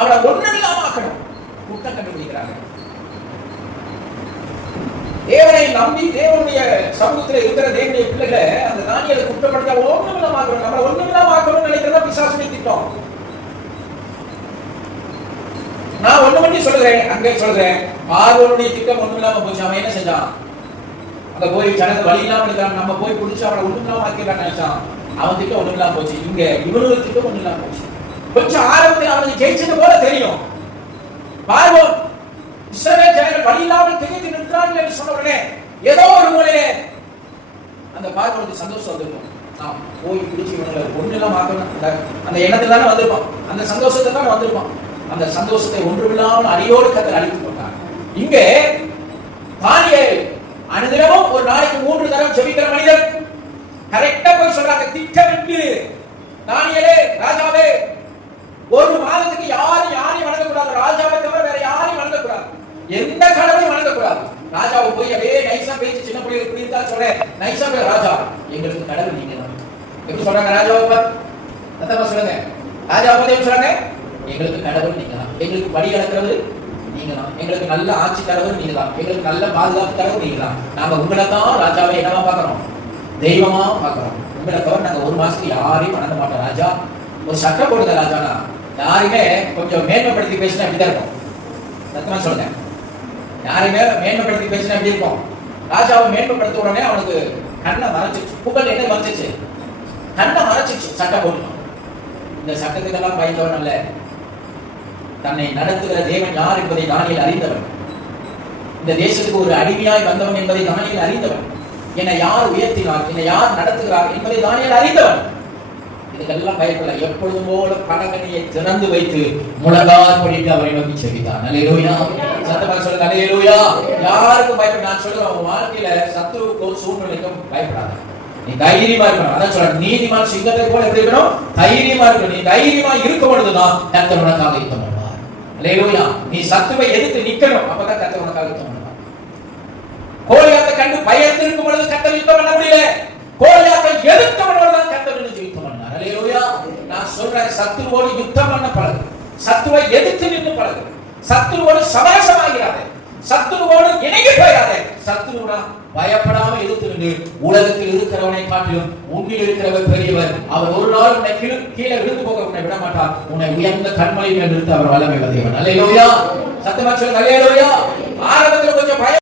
அவனை ஒண்ணுமில்லாம ஆக்கணும். குற்றம் கண்டுபிடிக்கிறாங்க. தேவனை நம்பி தேவனுடைய சமூகத்தில் இருக்கிற தேவனுடைய பிள்ளைகளை அந்த தானியேலை குற்றப்படுத்த ஒண்ணுமில்லாம ஆக்கணும். நம்மளை ஒண்ணுமில்லாம ஆக்கணும்னு நினைக்கிறதா பிசாசுடைய திட்டம். நான் ஒண்ணு மட்டும் சொல்றேன், அங்கே சொல்றேன், பார்வோனுடைய திட்டம் ஒண்ணுமில்லாம போச்சு. அவன் என்ன செஞ்சான்? அங்க போய் ஜனங்க வழி இல்லாம இருக்கான், நம்ம போய் பிடிச்சு அவனை ஒண்ணுமில்லாம ஆக்கிட்டான்னு நினைச்சான். அவன் திட்டம் ஒண்ணுமில்லாம போச்சு. இங்க இவனுடைய திட்டம் ஒண்ணுமில்லாம போச்சு. கொஞ்சம் ஆரம்பத்தில் அவனுக்கு ஜெயிச்சது போல தெரியும். பார்வோன் இஸ்ரவேல் ஜனங்கள் வழி இல்லாமல் திகைத்து நிற்கிறார்கள் என்று சொன்ன உடனே ஏதோ ஒரு மூலையிலே அந்த பார்வோனுக்கு சந்தோஷம் வந்திருக்கும். நாம் போய் பிடிச்சி இவங்களை ஒண்ணுமில்லாம ஆக்கணும் அந்த எண்ணத்துல தானே வந்திருப்பான். அந்த சந்தோஷத்தை தான் வந்திருப்பான். அந்த சந்தோஷத்தை ஒன்றுமில்லாமல் அடியோடு கர்த்தர் அழித்து போட்டார். இங்கே தானியேல் அனுதினமும் ஒரு நாளைக்கு 3 தரம் ஜெபிக்கிற மனிதர் கரெக்டா போய் சொல்றாங்க, திட்டமிட்டு தானியேலே ராஜாவே ஒரு மாதத்துக்கு யாரையும் வணங்கக்கூடாது, ராஜாவை தவிர வேற யாரையும் வணங்கக்கூடாது, எந்த கடவுளையும் வணங்கக்கூடாது. ராஜாவை போய் அப்படியே நைசா பேசி சின்ன பிள்ளை எப்படி இருந்தா சொல்றேன், நைசா போய் ராஜா எங்களுக்கு கடவுள் நீங்க தான். எப்படி சொல்றாங்க ராஜாவை சத்தமா சொல்லுங்க, ராஜாவை பத்தி சொல்றாங்க, எங்களுக்கு கடவுள் நீங்க தான், எங்களுக்கு வழி அளக்கிறது நீங்க தான், எங்களுக்கு நல்ல ஆட்சி தரவர் நீங்க தான், எங்களுக்கு நல்ல பாதுகாப்பு தரவர் நீங்க தான். நாங்க உங்களை தான் ராஜாவை என்னவா பாக்குறோம், தெய்வமா பாக்குறோம். உங்களை தவிர நாங்க ஒரு மாசத்துக்கு யாரையும் வணங்க மாட்டோம். ராஜா ஒரு சட்டம் போடுங்க, ராஜானா யாருமே கொஞ்சம் மேன்மைப்படுத்தி பேசினா இப்படிதான் இருக்கும். சத்தமா சொல்லுங்க, யாருமே மேன்மைப்படுத்தி பேசினா எப்படி இருக்கும்? ராஜாவை மேன்மைப்படுத்த உடனே அவனுக்கு கண்ணை மறைச்சிச்சு, புகழ் என்ன மறைச்சிச்சு, கண்ணை மறைச்சிச்சு, சட்டம் போடணும். இந்த சட்டத்துக்கெல்லாம் பயந்தவன் அல்ல, தன்னை நடத்துகிற தேவன் யார் என்பதை தானியேல் அறிந்தவன். இந்த தேசத்துக்கு ஒரு அடிமையாய் வந்தவன் என்பதை தானியேல் அறிந்தவன். என்னை யார் உயர்த்தினார், என்னை யார் நடத்துகிறார் என்பதை தானியேல் அறிந்தவன். இதுக்கெல்லாம் பயப்படல. எப்பொழுதும் போல பலகணியை திறந்து வைத்து முழங்கால் படிட்டு அவரை நோக்கி செபித்தான். அல்லேலூயா, சத்தமா சொல்லுங்க அல்லேலூயா. யாருக்கும் பயப்பட, நான் சொல்றேன், உங்க வாழ்க்கையில சத்துருவுக்கோ சூழ்நிலைக்கும் பயப்படாத. நீ தைரியமா இருக்கணும். அதான் சொல்ற, நீதிமான் சிங்கத்தை போல எப்படி இருக்கணும், தைரியமா இருக்கணும். நீ தைரியமா இருக்க பொழுதுதான் கர்த்தர் உனக்காக யுத்தம் பண்ணுவார். அல்லேலூயா. நீ சத்துருவை எதிர்த்து நிக்கணும், அப்பதான் கர்த்தர் உனக்காக யுத்தம் பண்ணுவார். கோலியாத்தை கண்டு பயந்து இருக்கும் பொழுது கர்த்தர் யுத்தம் பண்ண முடியல, கோலியாத்தை எதிர்த்து பொழுதுதான் கர்த்தர் யுத்தம் பண்ணார். அல்லேலூயா. நான் சொல்றேன், சத்துருவோடு யுத்தம் பண்ண பழகு, சத்துருவை எதிர்த்து நின்று பழகு, சத்துருவோடு சமரசமாகிறாதே, சத்துருவோடு இணைந்து போயாதே. சத்துருவா பயப்படாம எதிர்த்து நின்று உலகத்தில் இருக்கிறவனை காட்டிலும் உன்னில் இருக்கிறவர் பெரியவர். அவர் ஒரு நாள் உன்னை கீழே விழுந்து போக உன்னை விட மாட்டார். உன்னை உயர்ந்த கண்மலையில் நிறுத்த அவர் வல்லமை வந்தவர். அல்லேலூயா. சத்தமா சொல்லுங்க அல்லேலூயா. ஆரம்பத்தில் கொஞ்சம் பயம்